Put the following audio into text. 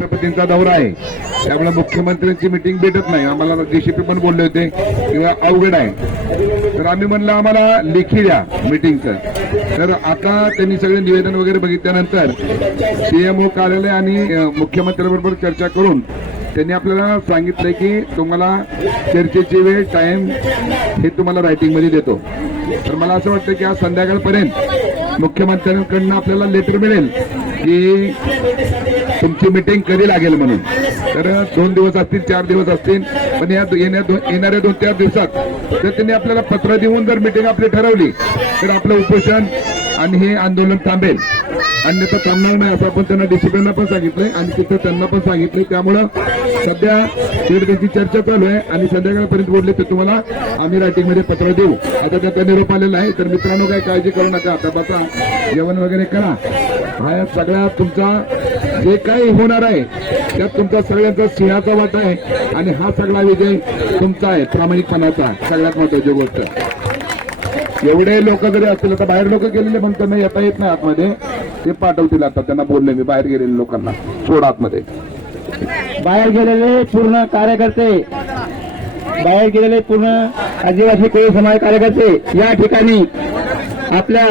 राष्ट्रपतींचा दौरा आहे, त्यामुळे मुख्यमंत्र्यांची मिटिंग भेटत नाही आम्हाला. जेसीपी पण बोलले होते किंवा अवघड आहे, तर आम्ही म्हणलं आम्हाला लेखी द्या मिटिंगचं. तर आता त्यांनी सगळे निवेदन वगैरे बघितल्यानंतर सीएमओ कार्यालय आणि मुख्यमंत्र्यांबरोबर चर्चा करून त्यांनी आपल्याला सांगितलंय की तुम्हाला चर्चेची वेळ टाइम हे तुम्हाला रायटिंगमध्ये देतो. तर मला असं वाटतं की आज संध्याकाळपर्यंत मुख्यमंत्र्यांकडून आपल्याला लेटर मिळेल की तुमची मीटिंग कधी लागेल म्हणून. तर 2 दिवस असतील 4 दिवस असतील, पण या येणाऱ्या 2-4 दिवसात जर त्यांनी आपल्याला पत्र देऊन जर मीटिंग आपली ठरवली तर आपलं उपोषण आणि हे आंदोलन थांबेल. अन्यथा त्यांना नाही असं आपण त्यांना डिसिप्लिनला पण सांगितलंय आणि तिथं त्यांना पण सांगितलंय. त्यामुळं सध्या त्याची चर्चा चालू आहे आणि संध्याकाळपर्यंत बोलले तर तुम्हाला आम्ही रायटिंगमध्ये पत्र देऊ. आता त्याचा निरोप आलेला आहे. तर मित्रांनो काही काळजी करू नका, आता बसा जेवण वगैरे करा. हा सगळ्या तुमचा जे काही होणार आहे त्यात तुमचा सगळ्यांचा सिंहाचा वाटा आहे आणि हा सगळा विजय तुमचा आहे, प्रामाणिकपणाचा. सगळ्यात महत्वाची गोष्ट एवढे लोक जरी असतील, आता बाहेर लोक गेलेले पण त्यांना येता येत नाही आतमध्ये, ते पाठवतील. आता त्यांना बोलले मी बाहेर गेलेल्या लोकांना सोड आतमध्ये. बाहेर गेलेले पूर्ण कार्यकर्ते, बाहेर गेलेले पूर्ण आदिवासी कोळी समाज कार्यकर्ते या ठिकाणी आपल्या